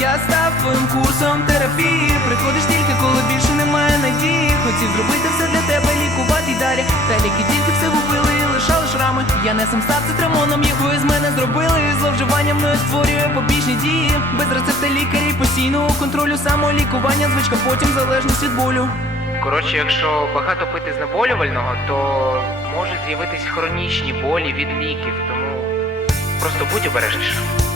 твоїм курсом терапії. Приходиш тільки, коли більше немає надії. Хотів зробити все для тебе, лікувати й далі. Та ліки тільки все губили і лишали шрами. Я не сам став цитрамоном, його із мене зробили. Зловживання мною створює побічні дії. Без рецепта лікарів, постійного контролю Самолікування, звичка, потім залежність від болю. Коротше, якщо багато пити знеболювального, то можуть з'явитись хронічні болі від ліків, тому просто будь обережніше.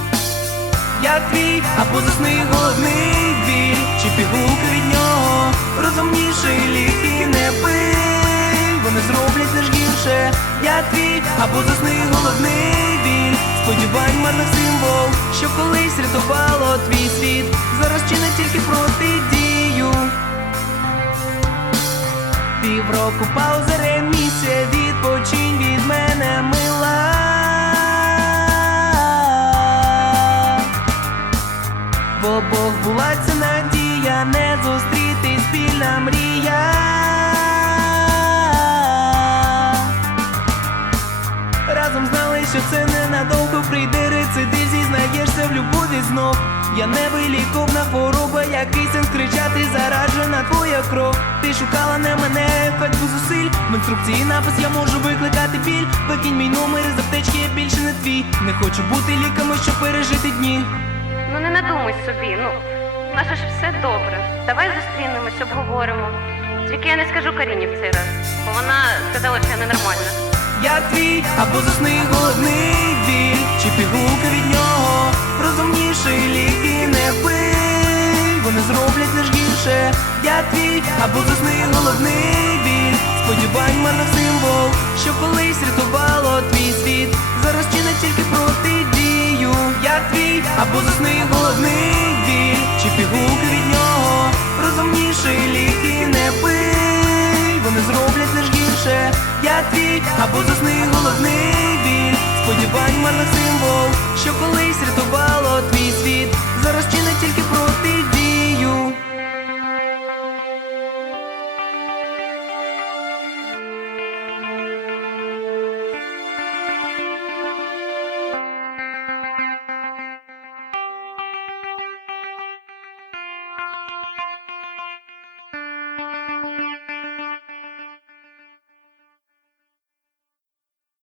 Я твій, або засни голодний біль, чи пігулки від нього, розумніший ліки не пий, вони зроблять лиш гірше. Я твій, або засни голодний біль, сподівань марних символ, що колись рятувало твій світ, зараз чи не тільки протидію. Півроку пауза ремісія, В обох була ця надія, не зустріти спільна мрія. Разом знали, що це ненадовго прийде рецидив, зізнаєшся в любові знов. Я не виліковна хвороба, який сенс кричати, заражена твоя кров. Ти шукала не мене, ефект без зусиль. В інструкції напис я можу викликати біль. Викинь мій номер із аптечки, я більше не твій. Не хочу бути ліками, щоб пережити дні. Ну не надумай собі, ну в нас ж все добре. Давай зустрінемось, обговоримо. Тільки я не скажу Каріні в цей раз, бо вона сказала, що я ненормальна. Я твій, або засни голодний біль, чи пігулка від нього, розумніший ліки не пий, вони зроблять лиш гірше. Я твій, або засни голодний біль, сподівань або засни голодний біль, чи пігулки від нього, розумніший ліки не пий, вони зроблять лиш гірше. Я твій, або засни голодний біль Сподівань марний символ, що колись